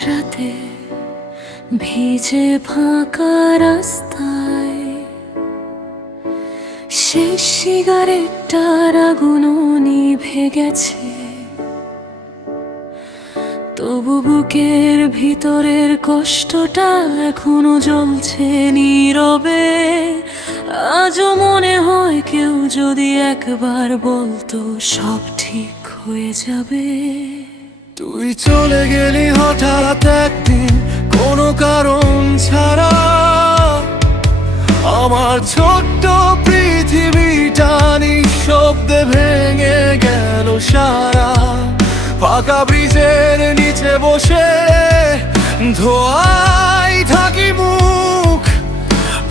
মাঝরাতে ভিজে ফাঁকা রাস্তায় শেষ সিগারেটটার আগুনও নিভে গেছে, তবু বুকের ভিতরের কষ্টটা এখনো জ্বলছে নীরবে। আজও মনে হয় কেউ যদি একবার বলতো সব ঠিক হয়ে যাবে। তুই চলে গেলি হঠাৎ একদিন কোনো কারণ ছাড়া, আমার ছোট্ট পৃথিবীটা নিঃশব্দে ভেঙে গেল সারা। ফাঁকা ব্রিজের নিচে বসে ধোয়াই থাকি মুখ,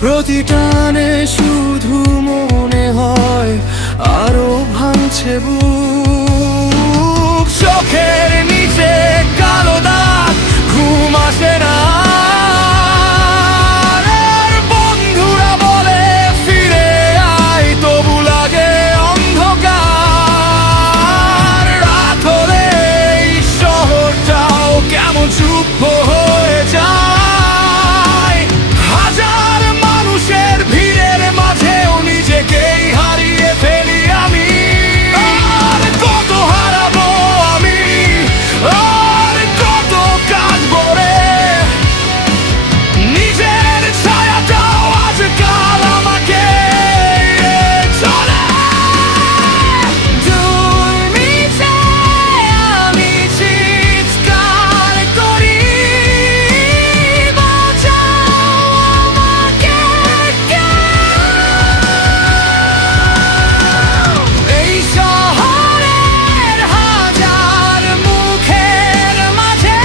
প্রতিটানে শুধু মনে হয় আরো ভাঙছে বুক। চোখের নিচে কালো দাগ, ঘুম আসে না, আর বন্ধুরা বলে ফিরে আয়, তবু লাগে অন্ধকার। রাত হলে এই শহরটাও কেমন চুপ হয়ে যায়। হাজার মানুষের ভিড়ের মাঝেও নিজেকেই হারিয়ে ফেলি আমি। আর কত হারাবো আমি, আর কত কাঁদবো রে, নিজের ছায়াটাও আজকাল আমাকে চলে। দুই মিশে আমি চিৎকার করি, বাঁচাও আমাকে এই শহরের হাজার মুখের মাঝে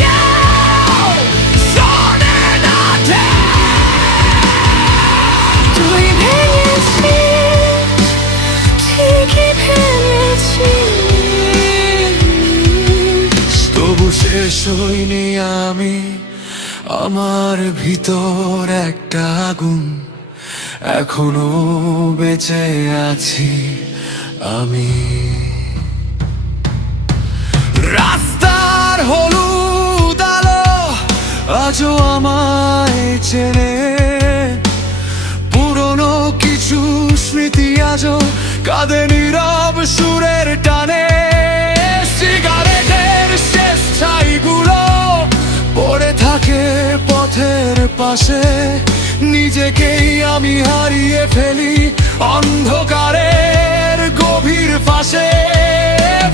কেউ শোনে না যে তুই ভেঙেছিস, ঠিকই ভেঙেছিস। তবু শেষ হইনি আমি, আমার ভিতর একটা আগুন, এখনো বেঁচে আছি আমি। রাস্তার হলুদ আলো আজও আমায় চেনে, পুরনো কিছু স্মৃতি আজও কাঁদে নীরব সুরের টানে। সিগারেটের শেষ ছাইগুলো পড়ে থাকে পথের পাশে, নিজেকেই আমি হারিয়ে ফেলি অন্ধকারের গভীর পাশে।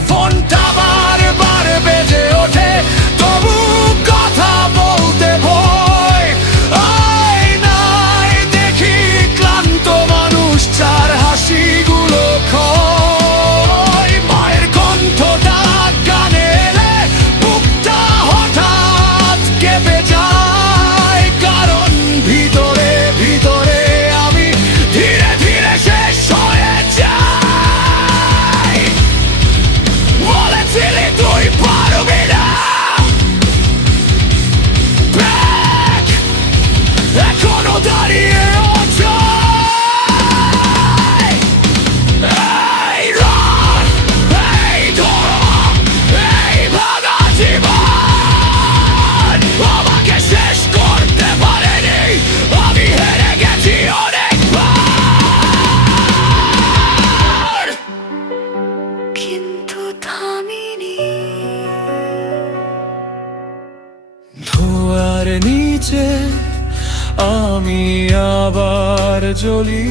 ফোনটা বারবার বেজে ওঠে, তবু কথা বলতে ভয়। আয়নায় দেখি ক্লান্ত মানুষ, চার হাসিগুলো ক্ষয়। মায়ের কণ্ঠটা গানে এলে বুকটা হঠাৎ কেঁপে যায়, কারণ ভিতরে ভিতরে আমি ধীরে ধীরে শেষ হয়ে যাই। বলেছিলি তুই পারবি না, ব্যাক এখনো দাঁড়িয়ে আছো। এই রাত, এই ধরা, এই ভাঙা জীবন আমাকে শেষ করতে পারেনি, আমি হেরে গেছি অনেকবার। কিন্তু থামিনি। ধোয়ার নিচে আমি আবার জ্বলি,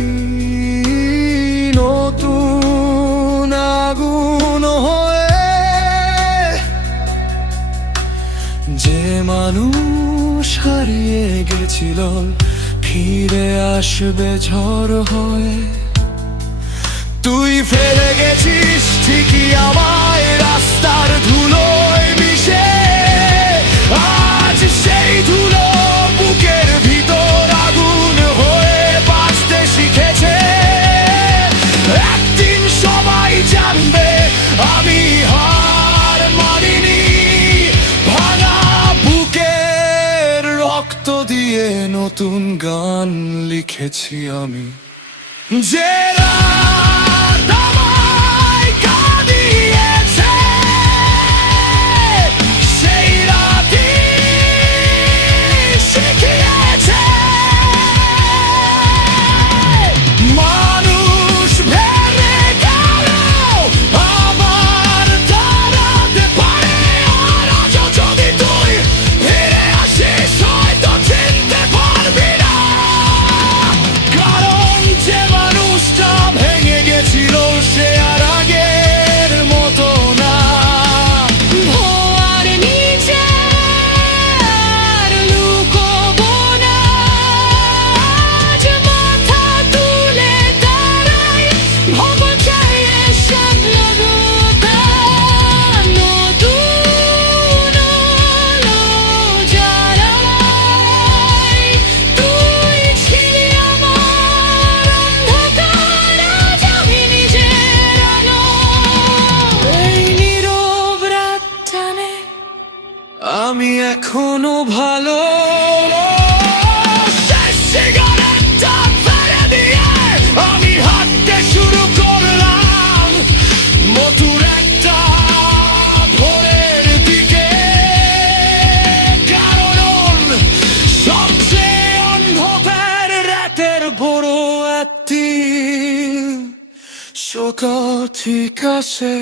নতুন আগুন হয়ে। যে মানুষ হারিয়ে গেছিল ফিরে আসবে ঝড় হয়ে। তুই ফেলে গেছিস ঠিকই আমায় রাস্তার ধুলোয় মিশে, আজ সেই ধুলো বুকের ভিতর আগুন হয়ে বাঁচতে শিখেছে। একদিন সবাই জানবে আমি হার মানিনি, ভাঙা বুকের রক্ত দিয়ে নতুন গান লিখেছি আমি। যে রাত আমায় কাঁদিয়েছে এখনো ভালো শেষ সিগারেটটা ফেলে দিয়ে আমি হাঁটতে শুরু করলাম নতুন একটা ভোরের দিকে, কারণ সবচেয়ে অন্ধকার রাতের বড় একটি সকাল ঠিক আছে।